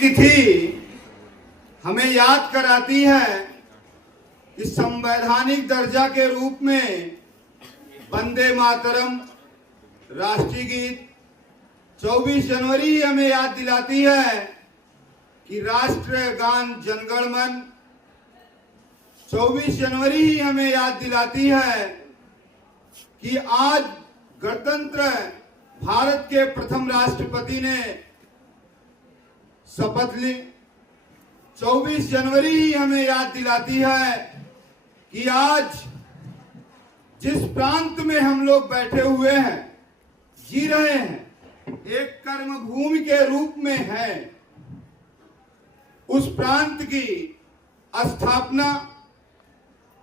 तिथि हमें याद कराती है कि संवैधानिक दर्जा के रूप में वंदे मातरम राष्ट्रीय गीत 24 जनवरी ही हमें याद दिलाती है कि राष्ट्रगान जनगण मन 24 जनवरी ही हमें याद दिलाती है कि आज गणतंत्र भारत के प्रथम राष्ट्रपति ने शपथ ली। 24 जनवरी ही हमें याद दिलाती है कि आज जिस प्रांत में हम लोग बैठे हुए हैं, जी रहे हैं, एक कर्म भूमि के रूप में है, उस प्रांत की स्थापना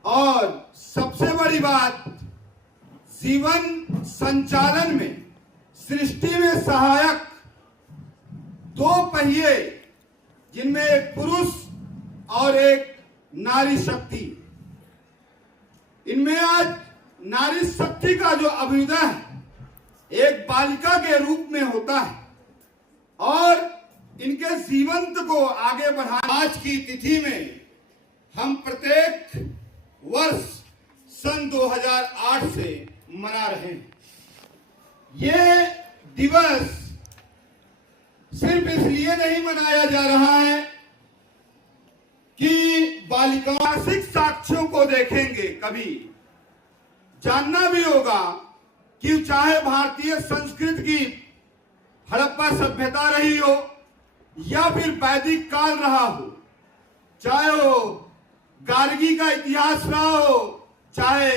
और सबसे बड़ी बात जीवन संचालन में, सृष्टि में सहायक दो पहिए जिनमें एक पुरुष और एक नारी शक्ति, इनमें आज नारी शक्ति का जो अभ्युदय है एक बालिका के रूप में होता है और इनके जीवंत को आगे बढ़ा। आज की तिथि में हम प्रत्येक वर्ष सन 2008 से मना रहे हैं। ये दिवस सिर्फ इसलिए नहीं मनाया जा रहा है कि बालिकासिक साक्ष्यों को देखेंगे, कभी जानना भी होगा कि चाहे भारतीय संस्कृति की हड़प्पा सभ्यता रही हो या फिर वैदिक काल रहा हो, चाहे वो गार्गी का इतिहास रहा हो, चाहे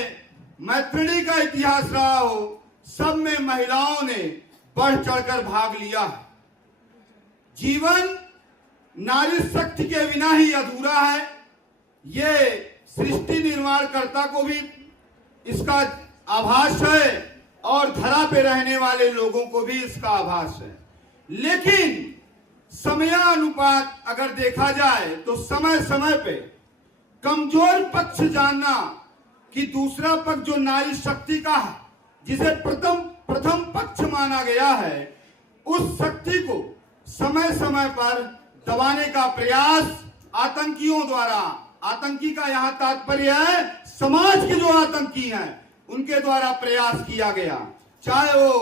मैत्रेयी का इतिहास रहा हो, सब में महिलाओं ने बढ़ चढ़कर भाग लिया। जीवन नारी शक्ति के बिना ही अधूरा है। ये सृष्टि निर्माणकर्ता को भी इसका आभास है और धरा पे रहने वाले लोगों को भी इसका आभास है। लेकिन समयानुपात अगर देखा जाए तो समय समय पे कमजोर पक्ष जानना कि दूसरा पक्ष जो नारी शक्ति का है, जिसे प्रथम पक्ष माना गया है, उस शक्ति को समय समय पर दबाने का प्रयास आतंकियों द्वारा, आतंकी का यहाँ तात्पर्य है समाज के जो आतंकी हैं उनके द्वारा प्रयास किया गया। चाहे वो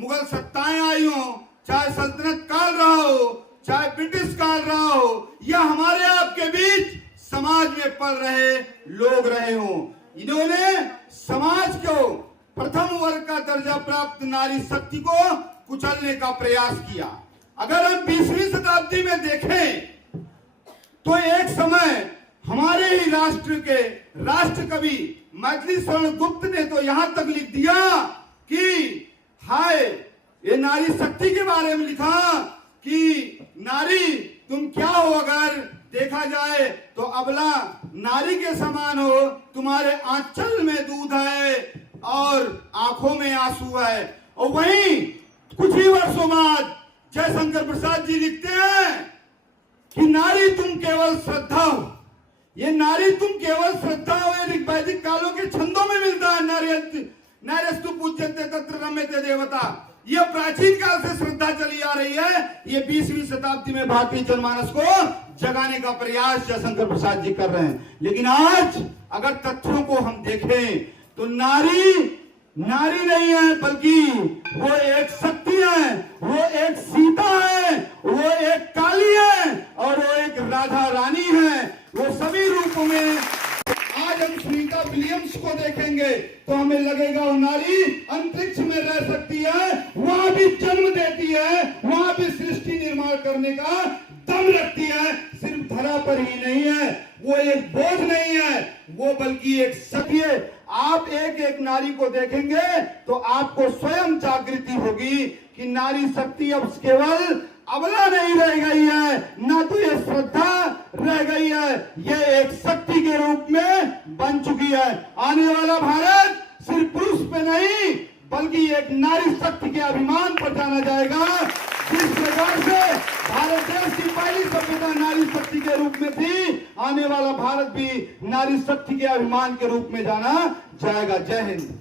मुगल सत्ताएं आई हो, चाहे सल्तनत काल रहा हो, चाहे ब्रिटिश काल रहा हो, या हमारे आपके बीच समाज में पल रहे लोग रहे हों, इन्होंने समाज को प्रथम वर्ग का दर्जा प्राप्त नारी शक्ति को कुचलने का प्रयास किया। अगर हम 20वीं शताब्दी में देखें तो एक समय हमारे ही राष्ट्र के राष्ट्र कवि मैथिली शरण गुप्त ने तो यहां तक लिख दिया कि हाय, ये नारी शक्ति के बारे में लिखा कि नारी तुम क्या हो, अगर देखा जाए तो अबला नारी के समान हो, तुम्हारे आंचल में दूध है और आंखों में आंसू है। और वहीं कुछ ही वर्षों बाद जयशंकर प्रसाद जी लिखते हैं कि नारी तुम केवल श्रद्धा हो। ये नारी तुम केवल श्रद्धा हो वैदिक कालों के छंदों में मिलता है। नार्यस्तु पूज्यन्ते तत्र रम्यते देवता, ये प्राचीन काल से श्रद्धा चली आ रही है। ये 20वीं शताब्दी में भारतीय जनमानस को जगाने का प्रयास जयशंकर प्रसाद जी कर रहे हैं। लेकिन आज अगर तथ्यों को हम देखें तो नारी नहीं है, बल्कि वो एक शक्ति है, वो एक सीता है, वो एक काली है और वो एक राधा रानी है। वो सभी रूपों में आज हम सुनीता विलियम्स को देखेंगे तो हमें लगेगा वो नारी अंतरिक्ष में रह सकती है, वहां भी जन्म देती है, वहां भी सृष्टि निर्माण करने का दम रखती है। सिर्फ धरा पर ही नहीं है, वो एक बोझ नहीं है, वो बल्कि एक शक्ति है। आप एक एक नारी को देखेंगे तो आपको स्वयं जागृति होगी कि नारी शक्ति अब केवल अबला नहीं रह गई है, ना तो ये श्रद्धा रह गई है, ये एक शक्ति के रूप में बन चुकी है। आने वाला भारत सिर्फ पुरुष पे नहीं बल्कि एक नारी शक्ति के अभिमान पर जाना जाएगा। जिस प्रकार से भारत देश की पहली सभ्यता नारी शक्ति के रूप में थी, आने वाला भारत भी नारी शक्ति के अभिमान के रूप में जाना जाएगा। जय हिंद।